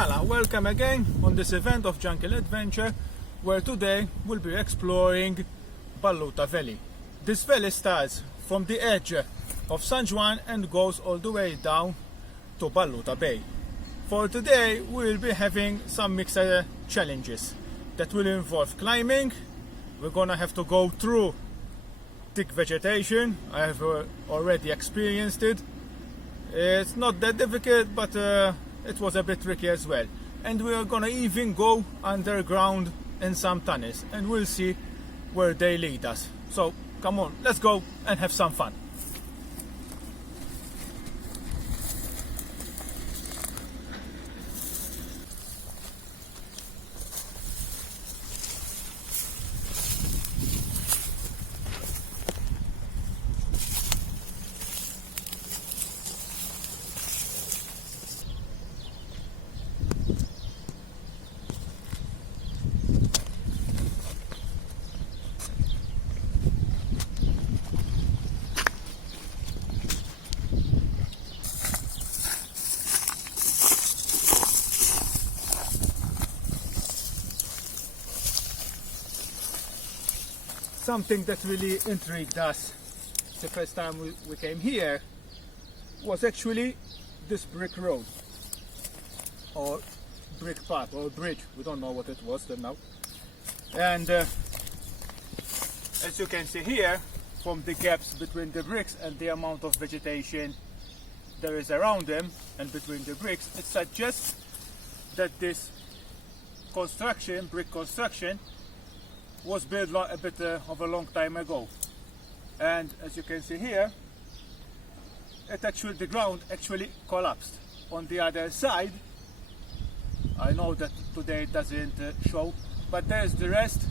Mela, welcome again on this event of Jungle Adventure, where today we'll be exploring Balluta Valley. This valley starts from the edge of San Juan and goes all the way down to Balluta Bay. For today we'll be having some mixed challenges that will involve climbing. We're gonna have to go through thick vegetation. I have already experienced it. It's not that difficult, but it was a bit tricky as well. And we're gonna even go underground in some tunnels, and we'll see where they lead us. So come on, let's go and have some fun. Something that really intrigued us the first time we came here was actually this brick road, or brick path, or bridge. We don't know what it was then now. And as you can see here, from the gaps between the bricks and the amount of vegetation there is around them and between the bricks, it suggests that this construction, brick construction, was built a bit of a long time ago. And as you can see here, the ground actually collapsed. On the other side, I know that today it doesn't show, but there's the rest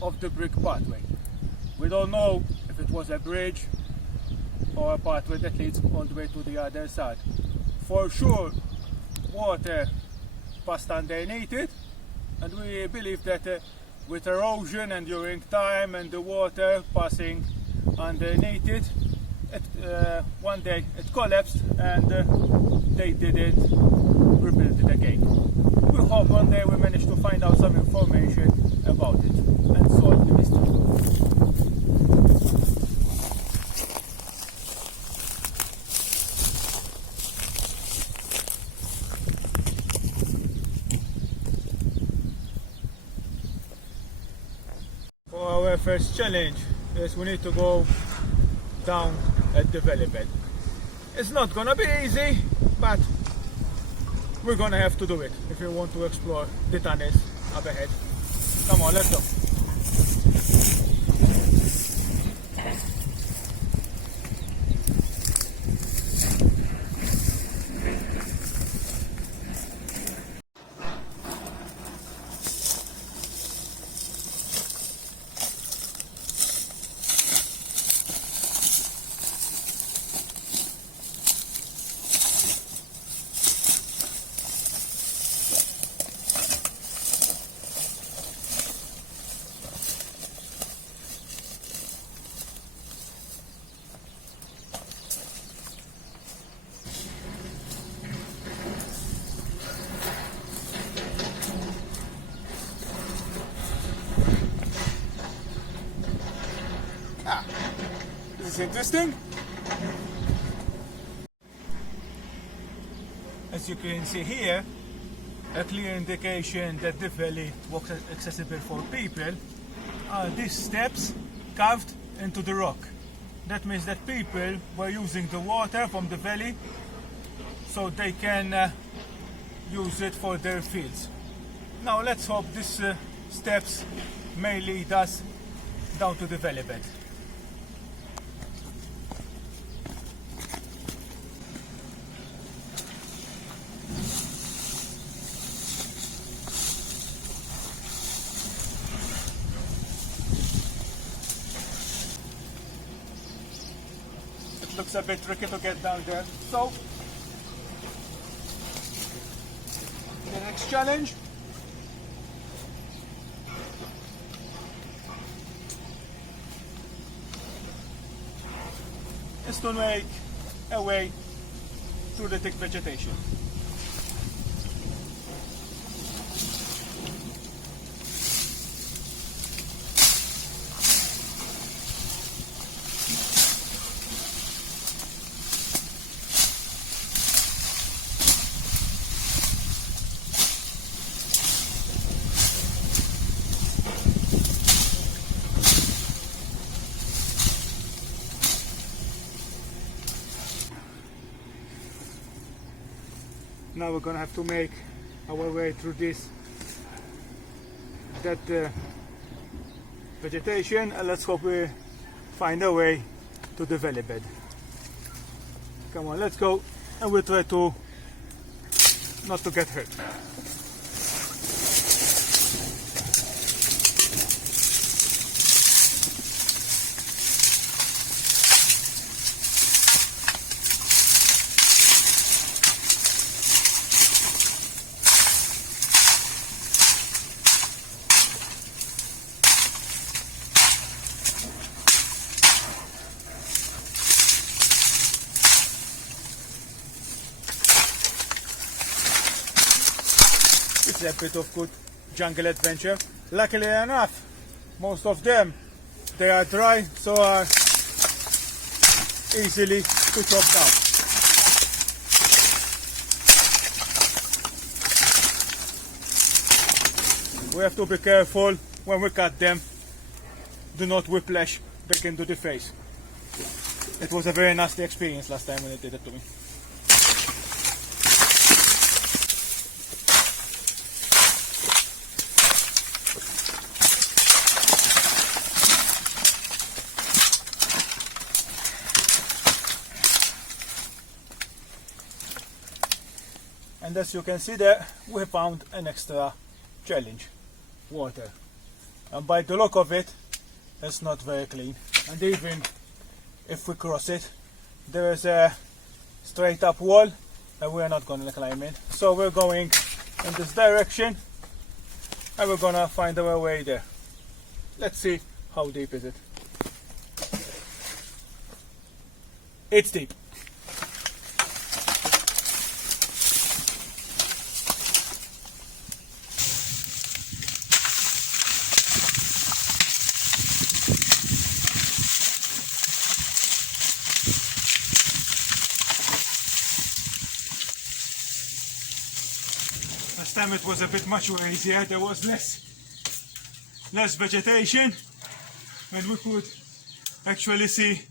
of the brick pathway. We don't know if it was a bridge or a pathway that leads all the way to the other side. For sure, water passed underneath it, and we believe that with erosion and during time and the water passing underneath it, one day it collapsed and they didn't rebuild it again. We hope one day we manage to find out some information about it and solve the mystery. Our first challenge is we need to go down at the valley bed. It's not gonna be easy, but we're gonna have to do it if we want to explore the tunnels up ahead. Come on, let's go. This is interesting. As you can see here, a clear indication that the valley was accessible for people are these steps carved into the rock. That means that people were using the water from the valley so they can use it for their fields. Now let's hope these steps may lead us down to the valley bed. Looks a bit tricky to get down there. So the next challenge is to make a way through the thick vegetation. Now we're gonna have to make our way through that vegetation, and let's hope we find a way to the valley bed. Come on, let's go, and we'll try to not to get hurt. It's a bit of good jungle adventure. Luckily enough, most of them, they are dry, so are easily to chop down. We have to be careful when we cut them. Do not whiplash back into the face. It was a very nasty experience last time when they did it to me. And as you can see there, we found an extra challenge, water. And by the look of it, it's not very clean. And even if we cross it, there is a straight up wall and we're not going to climb it. So we're going in this direction and we're going to find our way there. Let's see how deep is it. It's deep. Last time it was a bit much easier, there was less vegetation and we could actually see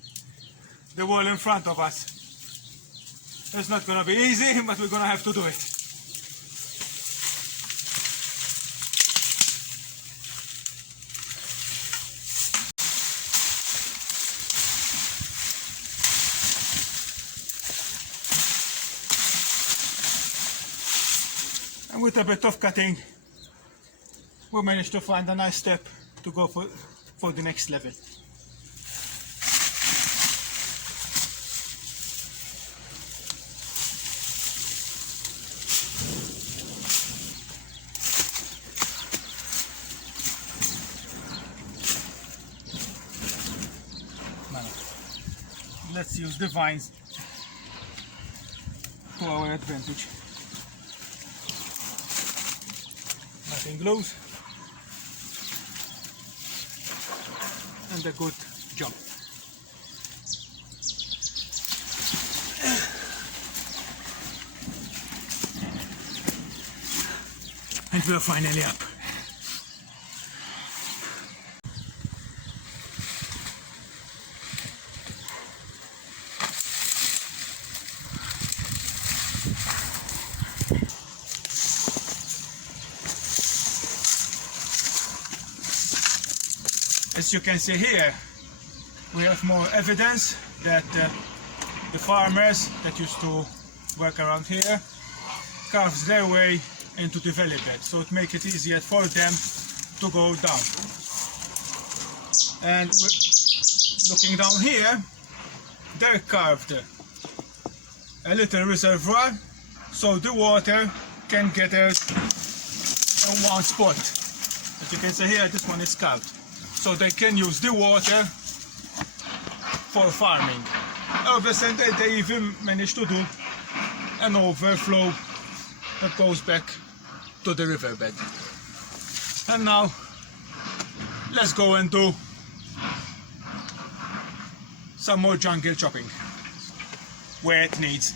the wall in front of us. It's not gonna be easy, but we're gonna have to do it. And with a bit of cutting, we managed to find a nice step to go for the next level. Let's use the vines to our advantage. Nothing loose and a good jump. And we're finally up. As you can see here, we have more evidence that the farmers that used to work around here carved their way into the valley bed, so it makes it easier for them to go down. And looking down here, they carved a little reservoir so the water can get out in one spot. As you can see here, this one is carved. So they can use the water for farming. Obviously, they even managed to do an overflow that goes back to the riverbed. And now, let's go and do some more jungle chopping where it needs.